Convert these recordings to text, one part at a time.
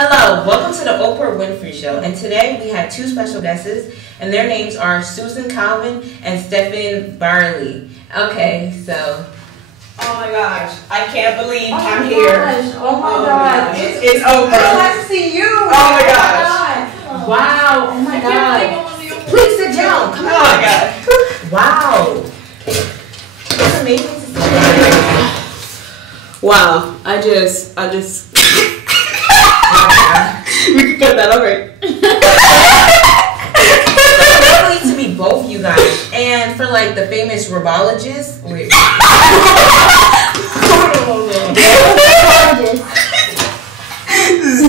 Hello, welcome to the Oprah Winfrey Show, and today we have two special guests, and their names are Susan Calvin and Stephen Barley. Okay, so... Oh my gosh, I can't believe I'm here. Oh my gosh. It's Oprah. I don't have to see you. Oh my gosh. Wow, oh my god. Please sit down, come on. Oh my god. Wow. It's amazing to see. Wow, I just we can cut that over. It's lovely to meet both you guys, and for like the famous robologist. Wait.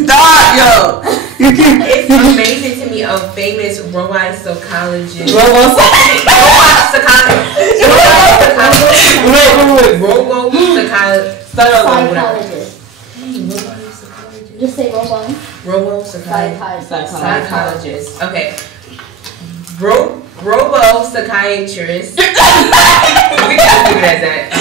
Stop, yo. It's amazing to meet a famous robot psychologist. Wait. Psychologist. Just say robo. Psychologist. Okay. Robo psychiatrist. We can do it as that.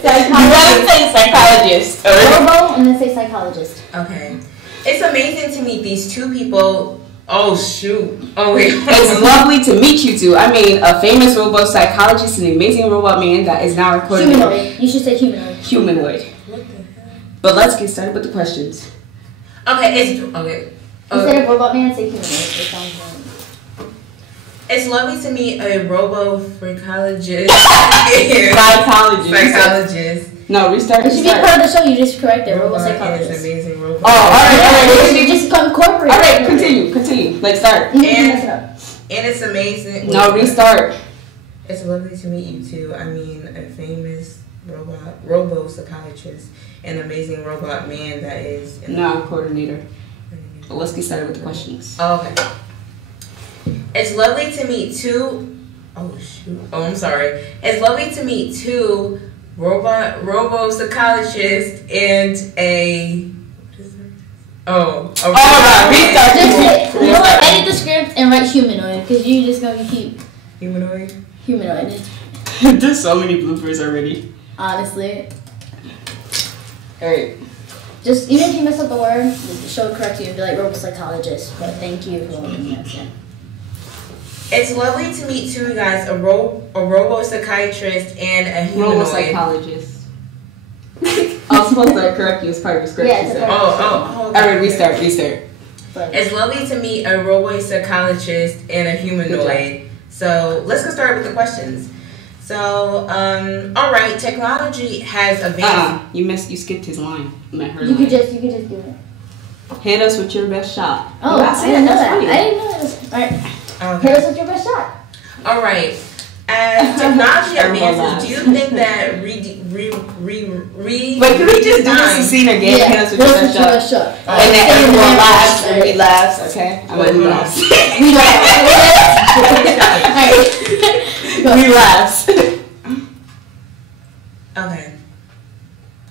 Psychologist. You want to say psychologist. Robo and then say psychologist. Okay. It's amazing to meet these two people. Oh shoot. Oh wait. It's lovely to meet you two. I mean, a famous robot psychologist and an amazing robot man that is now recording. Humanoid. You should say humanoid. Humanoid. What the hell? But let's get started with the questions. Okay. Instead of robot man, say humanoid. It sounds right. It's lovely to meet a robo psychologist. Psychologist. No, restart. It should be part of the show. You just correct it. Robo Is psychologist. amazing robot. Oh, alright. You just incorporate. Alright, continue. Like start. You can mess it up. And it's amazing. No, restart. It's lovely to meet you too. I mean, a famous robo psychiatrist, an amazing robot man that is. No, coordinator. But let's get started with the questions. Okay. It's lovely to meet two. Oh shoot. Oh, I'm sorry. It's lovely to meet two robo psychologists and a. What is it? Oh. Okay. Oh my god, restart. Just say, you know what? Edit the script and write humanoid because you just gonna keep Humanoid. humanoid. There's so many bloopers already. Honestly, Alright. just even if you mess up the word, the show will correct you and be like robo psychologist. But thank you for letting me know. It's lovely to meet two guys, a robo psychiatrist and a humanoid. Robo psychologist. I was supposed to correct you as part of the script. Yeah, it's a part Oh. Alright, restart. But It's lovely to meet a robo psychologist and a humanoid. So let's get started with the questions. So, all right, technology has advanced. You skipped his line. you could just do it. Hit us with your best shot. Oh, I didn't know that. I didn't know that. All right. Okay. Hit us with your best shot. All right. As technology Everyone advances, do you think that Wait, can we just do this scene again? Yeah. Hit us with your best shot. And then everyone laughs and we laughs. Okay. What laughs? We laughs. Okay.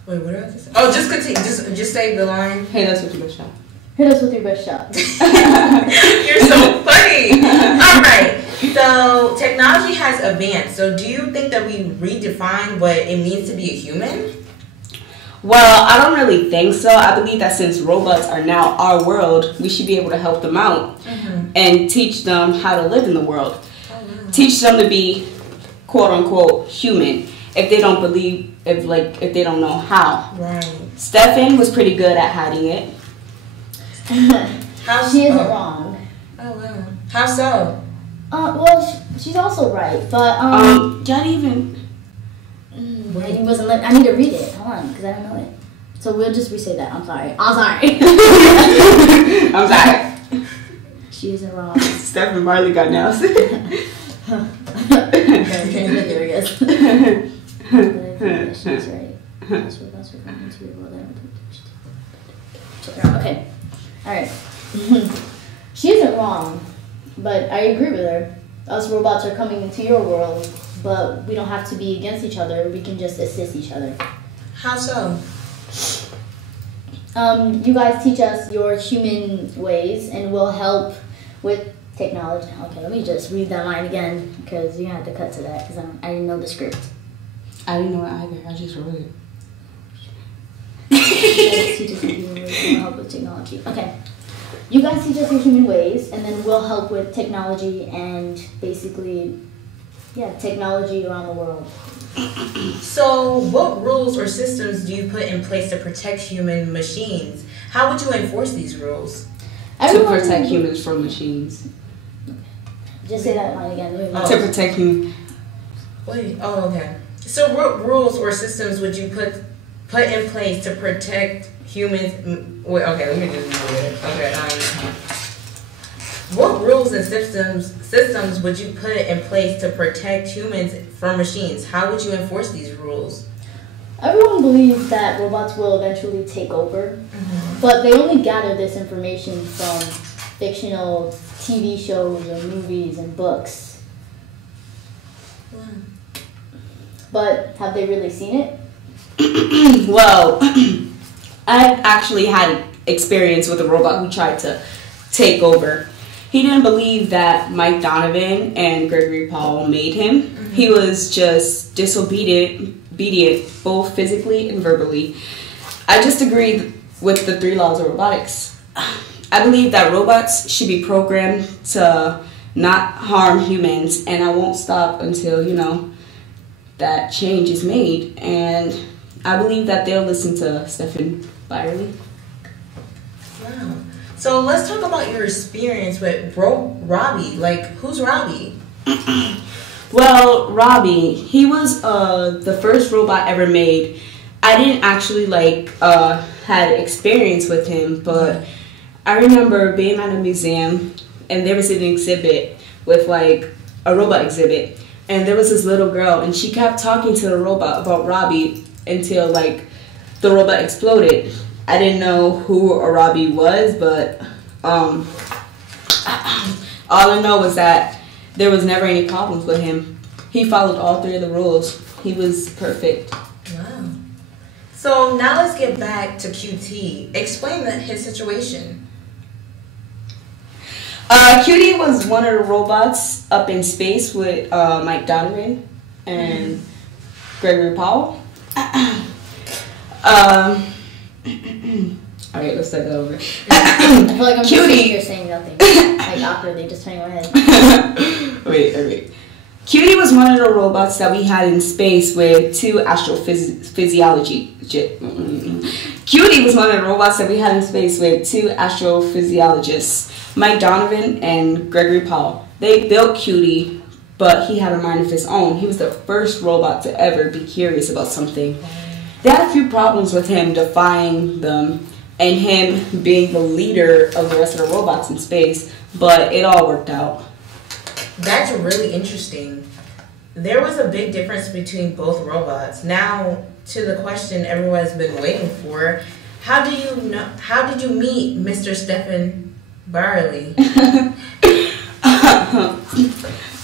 Wait, what else? Is oh, just continue. Just say the line. Hit us with your best shot. Hit us with your best shot. You're so funny. All right. So technology has advanced. So do you think that we redefine what it means to be a human? Well, I don't really think so. I believe that since robots are now our world, we should be able to help them out and teach them how to live in the world. Oh, wow. Teach them to be quote unquote human if they don't believe, if they don't know how. Right. Stefan was pretty good at hiding it. She isn't wrong. Oh wow. How so? Well, she's also right, but Not even. He wasn't. I need to read it. Hold on, because I don't know it. So we'll just re-say that. I'm sorry. I'm sorry. She isn't wrong. Stefan Marley got nails. Okay, I guess. But I think that she's right. Okay. Alright. She isn't wrong, but I agree with her. Us robots are coming into your world, but we don't have to be against each other. We can just assist each other. How so? You guys teach us your human ways, and we'll help with technology. Okay, let me just read that line again, because you're going to have to cut to that, because I didn't know the script. I didn't know it either. I just wrote it. guys teach us your human ways and we'll help with technology. Okay. You guys teach us your human ways, and then we'll help with technology and basically, technology around the world. So, what rules or systems do you put in place to protect human machines? How would you enforce these rules? To protect humans from machines. Just say that line again. To protect humans. Wait. Oh, okay. So, what rules or systems would you put in place to protect humans? Wait. Okay. Let me just do it. Okay. What rules and systems would you put in place to protect humans from machines? How would you enforce these rules? Everyone believes that robots will eventually take over, but they only gather this information from fictional TV shows or movies and books. But have they really seen it? Well, I've actually had experience with a robot who tried to take over. He didn't believe that Mike Donovan and Gregory Powell made him. He was just disobedient, both physically and verbally. I just agreed with the 3 laws of robotics. I believe that robots should be programmed to not harm humans, and I won't stop until, that change is made. And I believe that they'll listen to Stephen Byerly. Wow. So let's talk about your experience with Robbie. Like, who's Robbie? Well, Robbie, he was the first robot ever made. I didn't actually had experience with him, but I remember being at a museum and there was an exhibit with a robot exhibit, and there was this little girl and she kept talking to the robot about Robbie until the robot exploded. I didn't know who Robbie was, but all I know was that there was never any problems with him. He followed all 3 of the rules. He was perfect. Wow. So now let's get back to QT. Explain his situation. QT was one of the robots up in space with Mike Donovan and Gregory Powell. Alright, let's start that over. I feel like I'm just sitting here saying nothing. Awkwardly, just turning my head. Wait. QT was one of the robots that we had in space with 2 QT was one of the robots that we had in space with 2 astrophysiologists, Mike Donovan and Gregory Powell. They built QT, but he had a mind of his own. He was the first robot to ever be curious about something. They had a few problems with him defying them and him being the leader of the rest of the robots in space, but it all worked out. That's really interesting. There was a big difference between both robots. Now, to the question everyone's been waiting for, how did you meet Mr. Stephen Byerly?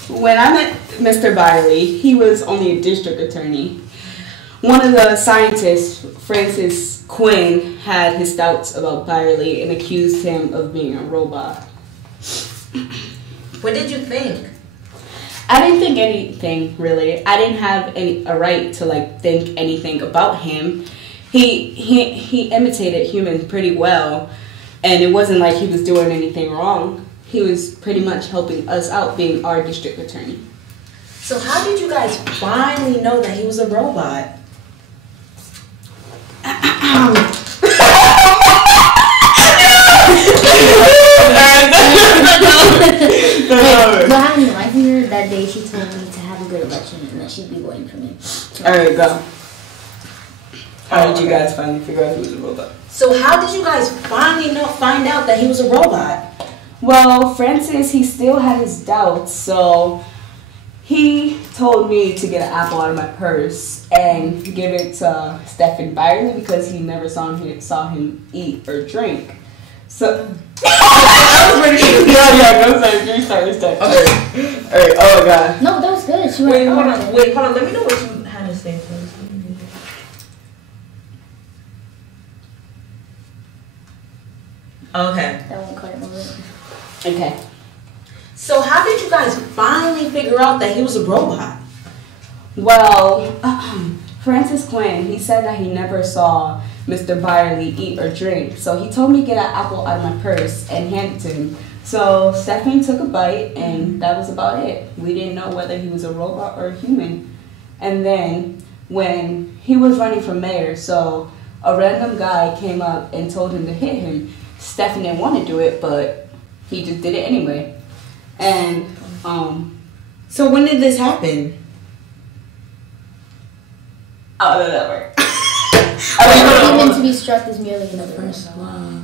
When I met Mr. Byerly, he was only a district attorney. One of the scientists, Francis Quinn, had his doubts about Byerly and accused him of being a robot. What did you think? I didn't think anything, really. I didn't have a right to think anything about him. He imitated humans pretty well, and it wasn't like he was doing anything wrong. He was pretty much helping us out, being our district attorney. So how did you guys finally know that he was a robot? Do I have any life in her? That day she told me to have a good election and that she'd be voting for me. Alright, go. How did you guys finally figure out he was a robot? So how did you guys finally find out that he was a robot? Well, Francis, he still had his doubts, so he told me to get an apple out of my purse and give it to Stephen Byerly because he never saw him eat or drink. So that was pretty good. Yeah, go start. Okay. Alright, oh my god. No, that was good. She Wait, hold on. Let me know what you had to say first. Okay. That won't quite move. Okay. So how did you guys finally figure out that he was a robot? Well, Francis Quinn, he said that he never saw Mr. Byerly eat or drink. So he told me to get an apple out of my purse and hand it to him. So Stephanie took a bite, and that was about it. We didn't know whether he was a robot or a human. And then when he was running for mayor, so a random guy came up and told him to hit him. Stephanie didn't want to do it, but he just did it anyway. And So when did this happen? how did that work? A human to be struck is merely another First robot.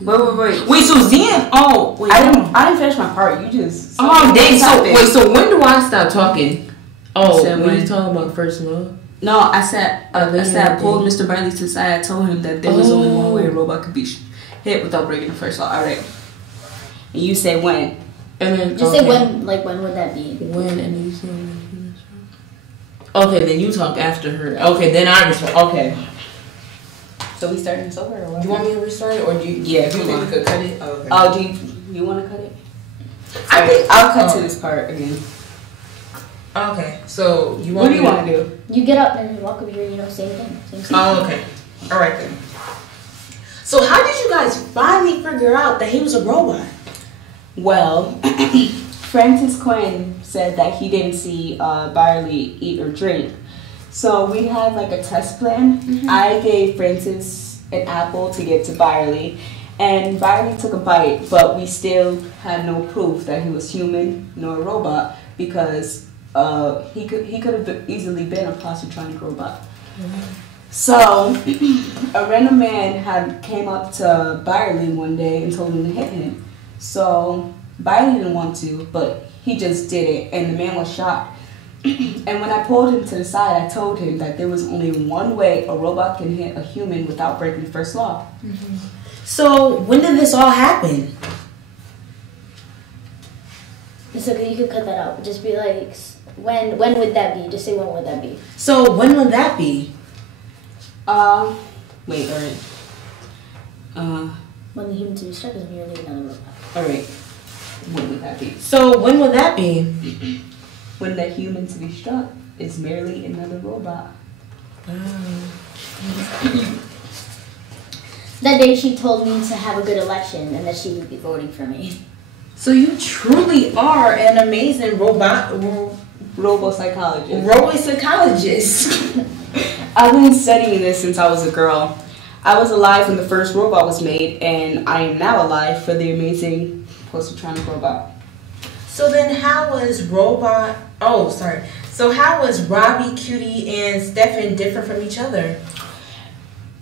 love. Wait, so Zen? Oh, wait. I didn't finish my part. You just. Oh, dang. So when do I stop talking? Oh, said when when? you talking about first love? No, I said I pulled thing. Mr. Byerly to the side. I told him that there was only one way a robot could be hit without breaking the first law. All right. And you say when? And then Just say when, like when would that be? When and then you say when. Okay, then you talk after her. Okay, then I respond. Okay. So we starting this over or what? Do you want me to restart it, or do you? Yeah, do you come think on. we could cut it? Oh, okay. Oh, do you want to cut it? I think I'll cut to this part again. Okay, so you want? What do you want to do? You get up and walk over here, same thing. Same thing. Oh, okay. All right then. So how did you guys finally figure out that he was a robot? Well, Francis Quinn said that he didn't see Byerly eat or drink. So we had like a test plan. I gave Francis an apple to give to Byerly, and Byerly took a bite, but we still had no proof that he was human nor a robot because he could have easily been a positronic robot. So a random man came up to Byerly one day and told him to hit him. So Byerly didn't want to, but he just did it, and the man was shocked. And when I pulled him to the side, I told him that there was only one way a robot can hit a human without breaking the first law. So when did this all happen? It's okay, you could cut that out. Just be like, when would that be? Just say when would that be? So when would that be? Wait, alright. When the human to be struck is merely another robot. Alright. When would that be? So when would that be? When the human to be struck is merely another robot. That day she told me to have a good election and that she would be voting for me. So you truly are an amazing Robo-psychologist. psychologist. I've been studying this since I was a girl. I was alive when the first robot was made, and I am now alive for the amazing positronic robot. So then how was So how was Robbie, Cutie, and Stefan different from each other?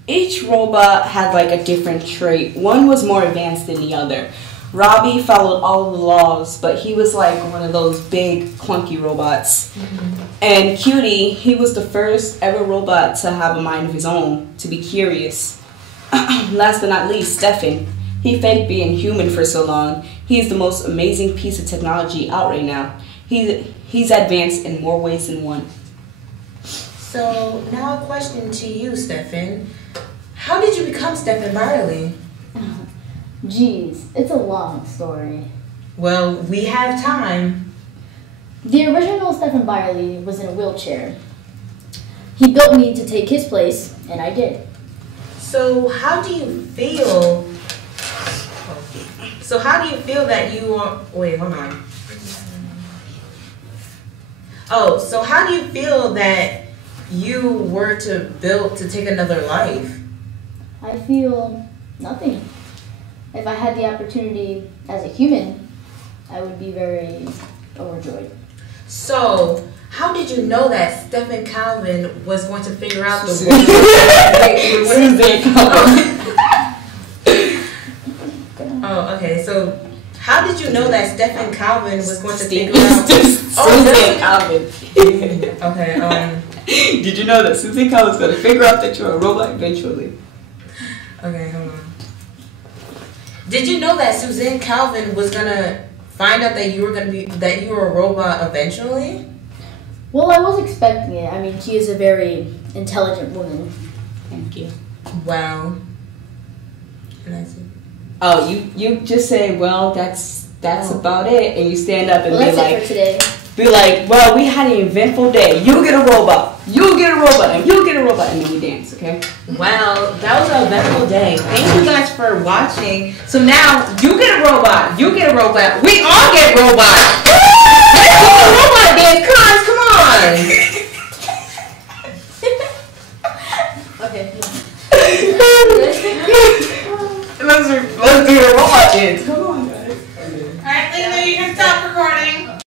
Each robot had like a different trait. One was more advanced than the other. Robbie followed all of the laws, but he was like one of those big, clunky robots. And Cutie, he was the first ever robot to have a mind of his own, to be curious. Last but not least, Stefan. He faked being human for so long. He is the most amazing piece of technology out right now. He's advanced in more ways than one. So now a question to you, Stefan. How did you become Stefan Byerly? Jeez, it's a long story. Well, we have time. The original Stefan Byerly was in a wheelchair. He built me to take his place, and I did. So how do you feel? So how do you feel that you are? Wait, hold on. Oh, so how do you feel that you were to take another life? I feel nothing. If I had the opportunity as a human, I would be very overjoyed. So, how did you know that Stephen Calvin was going to figure out the Oh, okay. So, how did you know that Stephen Calvin was going to figure out? Susan Calvin. Okay. Did you know that Susan Calvin was going to figure out that you're a robot eventually? Okay, hold on. Did you know that Suzanne Calvin was gonna find out that you were a robot eventually? Well, I was expecting it. I mean, she is a very intelligent woman. Thank you. Wow. And that's it. Oh, you just say, well, that's about it, and you stand up and Well, be that's it like, for today. be like, well, we had an eventful day. You get a robot. You get a robot. And you get a robot. And then we dance, okay? Well, that was an eventful day. Thank you guys for watching. So now you get a robot. You get a robot. We all get robots. Let's do a robot dance. Come on. Okay. Let's do the robot dance. Come on.